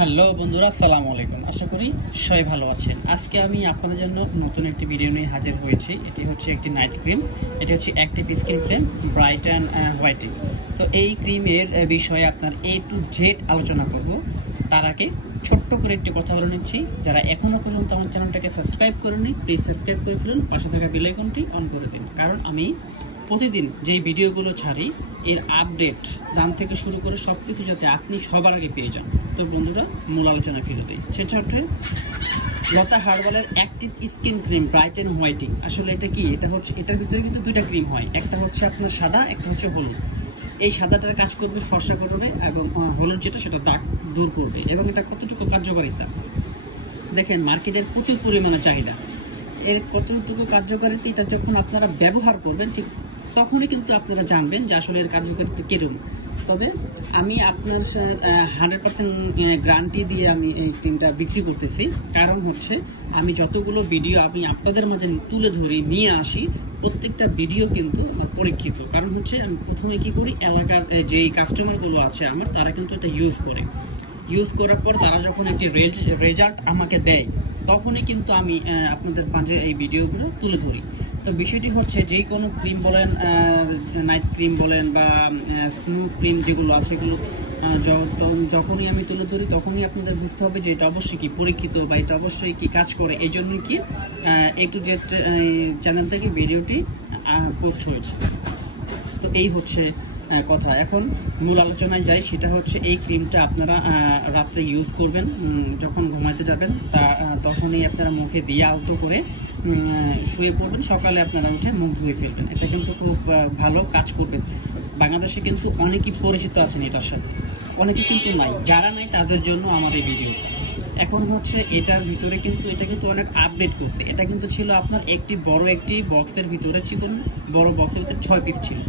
Hello বন্ধুরা, আসসালামু আলাইকুম। আশা করি সবাই ভালো আছেন। আজকে আমি আপনাদের জন্য নতুন একটি ভিডিও নিয়ে হাজির হয়েছি। এটি হচ্ছে একটি নাইট ক্রিম। এটি হচ্ছে active skin cream bright and whitening. তো এই ক্রিমের বিষয়ে আপনার A to Z আলোচনা করব। তার আগে ছোট্ট করে একটি কথা বলে নিচ্ছি, যারা এখনও পর্যন্ত আমার চ্যানেলটাকে সাবস্ক্রাইব করেনি প্লিজ সাবস্ক্রাইব করে ফেলুন, পাশে থাকা বেল আইকনটি অন করে দিন। কারণ আমি প্রতিদিন যেই ভিডিওগুলো ছাড়ি এর আপডেট দাম থেকে শুরু করে সব কিছু যাতে আপনি সবার আগে পেয়ে যান। তো বন্ধুরা, মূল আলোচনা ফিরে দিই। সেক্ষেত্রে লতা হার্বালের active skin cream bright and whitening, আসলে এটা কি? এটা হচ্ছে, এটার ভিতরে কিন্তু দুইটা ক্রিম হয়, একটা হচ্ছে আপনার সাদা, একটা হচ্ছে হলুদ। এই সাদাটার কাজ করবে ফর্সা করবে এবং হলুদ যেটা সেটা দাগ দূর করবে। এবং এটা কতটুকু কার্যকারিতা দেখেন, মার্কেটের প্রচুর পরিমাণে চাহিদা। এর কতটুকু কার্যকারিতা এটা যখন আপনারা ব্যবহার করবেন ঠিক তখনই কিন্তু আপনারা জানবেন যে আসলে এর কার্যকারিতা কীরকম। তবে আমি আপনার 100% গ্যারান্টি দিয়ে আমি এই ক্রিমটা বিক্রি করতেছি। কারণ হচ্ছে আমি যতগুলো ভিডিও আমি আপনাদের মাঝে তুলে ধরি নিয়ে আসি, প্রত্যেকটা ভিডিও কিন্তু আমার পরীক্ষিত। কারণ হচ্ছে আমি প্রথমে কি করি, এলাকার যেই কাস্টমারগুলো আছে আমার, তারা কিন্তু এটা ইউজ করার পর তারা যখন একটি রেজাল্ট আমাকে দেয় তখনই কিন্তু আমি আপনাদের মাঝে এই ভিডিওগুলো তুলে ধরি। তো বিষয়টি হচ্ছে, যেই কোনো ক্রিম বলেন, নাইট ক্রিম বলেন বা স্নো ক্রিম যেগুলো আছে, সেগুলো যখনই আমি তুলে ধরি তখনই আপনাদের বুঝতে হবে যে এটা অবশ্যই কি পরীক্ষিত বা এটা অবশ্যই কি কাজ করে। এই জন্যই কি A to Z চ্যানেল থেকে ভিডিওটি পোস্ট হয়েছে। তো এই হচ্ছে কথা। এখন মূল আলোচনায় যাই, সেটা হচ্ছে এই ক্রিমটা আপনারা রাত্রে ইউজ করবেন। যখন ঘুমাইতে যাবেন তখনই আপনারা মুখে দিয়ে আলতো করে শুয়ে পড়বেন, সকালে আপনারা উঠে মুখ ধুয়ে ফেলবেন। এটা কিন্তু খুব ভালো কাজ করবে। বাংলাদেশে কিন্তু অনেকেই পরিচিত আছেন এটার সাথে, অনেকে কিন্তু নাই। যারা নাই তাদের জন্য আমার এই ভিডিও। এখন হচ্ছে এটার ভিতরে কিন্তু এটা কিন্তু অনেক আপডেট করছে। এটা কিন্তু ছিল আপনার বড় একটি বক্সের ভিতরে, চিকন বড় বক্সের ভিতরে 6 পিস ছিল।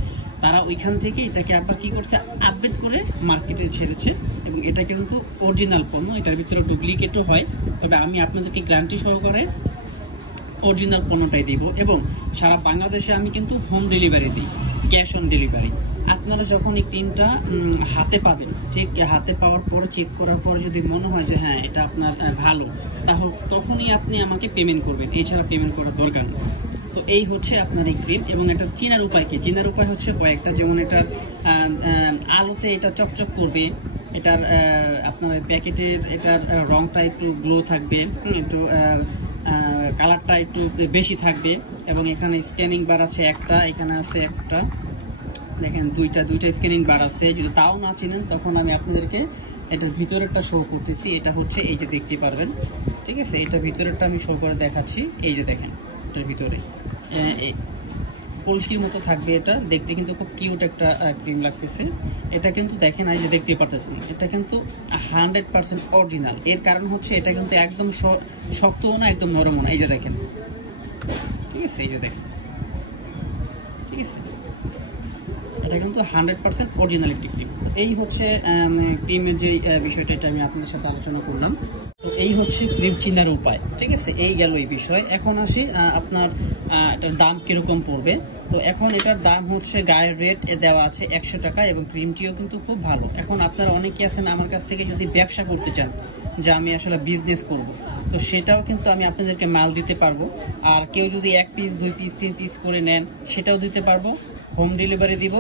তারা ওইখান থেকে এটাকে আবার কি করছে, আপডেট করে মার্কেটে ছেড়েছে। এবং এটা কিন্তু অরিজিনাল পণ্য, এটার ভিতরে ডুপ্লিকেটও হয়। তবে আমি আপনাদেরকে গ্যারান্টি সহকারে অরিজিনাল পণ্যটাই দিব। এবং সারা বাংলাদেশে আমি কিন্তু হোম ডেলিভারি দিই, ক্যাশ অন ডেলিভারি। আপনারা যখন এই ক্রিমটা হাতে পাবেন, ঠিক হাতে পাওয়ার পরে চেক করার পরে যদি মনে হয় যে হ্যাঁ এটা আপনার ভালো, তাহলে তখনই আপনি আমাকে পেমেন্ট করবেন, এছাড়া পেমেন্ট করার দরকার নেই। তো এই হচ্ছে আপনার এই ক্রিম। এবং এটা চেনার উপায় কি? চেনার উপায় হচ্ছে কয়েকটা। যেমন এটার আলোতে এটা চকচক করবে, এটার আপনার প্যাকেটের এটার রংটা একটু গ্লো থাকবে, একটু কালারটা একটু বেশি থাকবে। এবং এখানে স্ক্যানিং বার আছে একটা, এখানে আছে একটা, দেখেন দুইটা স্ক্যানিং বার আছে। যদি তাও না চিনেন তখন আমি আপনাদেরকে এটার ভিতরেরটা শো করতেছি। এটা হচ্ছে এই যে দেখতে পারবেন, ঠিক আছে? এটা ভিতরেরটা আমি শো করে দেখাচ্ছি। এই যে দেখেন, এটার ভিতরে কলসির মতো থাকবে। এটা দেখতে কিন্তু খুব কিউট একটা ক্রিম লাগতেছে। এটা কিন্তু দেখেন, এই যে দেখতে পারতেছেন, এটা কিন্তু 100% অরিজিনাল। এর কারণ হচ্ছে এটা কিন্তু একদম শক্তও না, একদম নরমও না। এই যে দেখেন, ঠিক আছে? এই যে দেখেন, ঠিক আছে? এটা কিন্তু 100% অরিজিনাল একটি ক্রিম। এই হচ্ছে ক্রিমের যে বিষয়টা, এটা আমি আপনাদের সাথে আলোচনা করলাম। তো এই হচ্ছে ক্রিম চিনার উপায়, ঠিক আছে? এই গেল এই বিষয়। এখন আসি আপনার এটার দাম কিরকম পড়বে। তো এখন এটার দাম হচ্ছে, গায়ের রেট দেওয়া আছে 100 টাকা এবং ক্রিমটিও কিন্তু খুব ভালো। এখন আপনারা অনেকে আছেন আমার কাছ থেকে যদি ব্যবসা করতে চান, যে আমি আসলে বিজনেস করব, তো সেটাও কিন্তু আমি আপনাদেরকে মাল দিতে পারবো। আর কেউ যদি 1 পিস 2 পিস 3 পিস করে নেন, সেটাও দিতে পারবো, হোম ডেলিভারি দিব,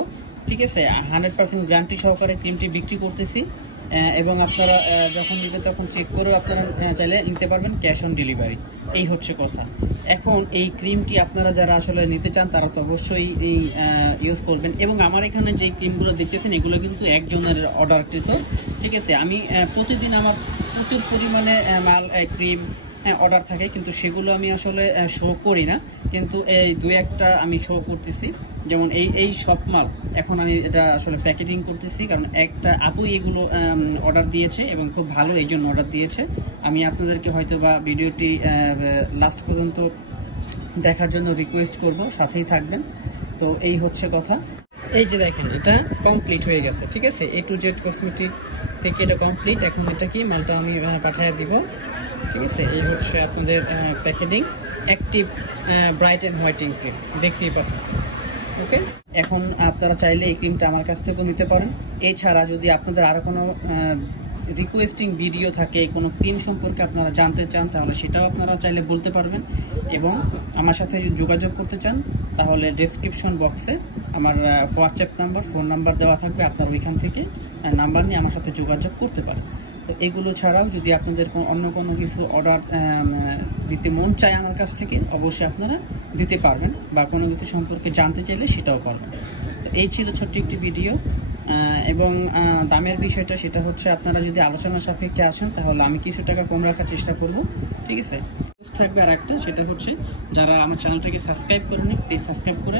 ঠিক আছে? 100% গ্যারান্টি সহকারে ক্রিমটি বিক্রি করতেছি। এবং আপনারা যখন নেবেন তখন চেক করেও আপনারা চাইলে নিতে পারবেন, ক্যাশ অন ডেলিভারি। এই হচ্ছে কথা। এখন এই ক্রিমটি আপনারা যারা আসলে নিতে চান তারা তো অবশ্যই এই ইউজ করবেন। এবং আমার এখানে যে ক্রিমগুলো দেখতেছেন এগুলো কিন্তু একজনের অর্ডারকৃত, ঠিক আছে? আমি প্রতিদিন আমার প্রচুর পরিমাণে মাল ক্রিম অর্ডার থাকে, কিন্তু সেগুলো আমি আসলে শো করি না। কিন্তু এই 2-1টা আমি শো করতেছি। যেমন এই সব মাল এখন আমি এটা আসলে প্যাকেটিং করতেছি, কারণ একটা আপুই এগুলো অর্ডার দিয়েছে এবং খুব ভালো, এই জন্য অর্ডার দিয়েছে। আমি আপনাদেরকে হয়তো বা ভিডিওটি লাস্ট পর্যন্ত দেখার জন্য রিকোয়েস্ট করব, সাথেই থাকবেন। তো এই হচ্ছে কথা। এই যে দেখেন, এটা কমপ্লিট হয়ে গেছে, ঠিক আছে? A to Z কসমেটিক থেকে এটা কমপ্লিট। এখন এটা কি মালটা আমি পাঠিয়ে দিব, ঠিক আছে? এই হচ্ছে আপনাদের packaging, active bright and whitening cream, দেখতেই পাচ্ছেন। ওকে, এখন আপনারা চাইলে এই ক্রিমটা আমার কাছ থেকেও নিতে পারেন। এছাড়া যদি আপনাদের আরও কোনো রিকোয়েস্টিং ভিডিও থাকে, কোনো ক্রিম সম্পর্কে আপনারা জানতে চান, তাহলে সেটাও আপনারা চাইলে বলতে পারবেন। এবং আমার সাথে যদি যোগাযোগ করতে চান তাহলে ডেসক্রিপশন বক্সে আমার হোয়াটসঅ্যাপ নাম্বার, ফোন নাম্বার দেওয়া থাকবে, আপনারা ওইখান থেকে নাম্বার নিয়ে আমার সাথে যোগাযোগ করতে পারেন। তো এগুলো ছাড়াও যদি আপনাদের অন্য কোনো কিছু অর্ডার দিতে মন চায় আমার কাছ থেকে, অবশ্যই আপনারা দিতে পারবেন, বা কোনো কিছু সম্পর্কে জানতে চাইলে সেটাও পারবেন। তো এই ছিল ছোট্ট একটি ভিডিও। এবং দামের বিষয়টা সেটা হচ্ছে আপনারা যদি আলোচনা সাপেক্ষে আসেন তাহলে আমি কিছু টাকা কম রাখার চেষ্টা করব, ঠিক আছে। থাকবে আর একটা, সেটা হচ্ছে যারা আমার চ্যানেলটাকে সাবস্ক্রাইব করেনি প্লিজ সাবস্ক্রাইব করে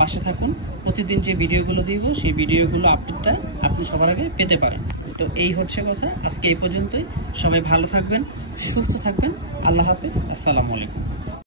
পাশে থাকুন। প্রতিদিন যে ভিডিওগুলো দিব সেই ভিডিওগুলো আপডেটটা আপনি সবার আগে পেতে পারেন। তো এই হচ্ছে কথা, আজকে এই পর্যন্তই। সবাই ভালো থাকবেন, সুস্থ থাকবেন। আল্লাহ হাফেজ, আসসালামু আলাইকুম।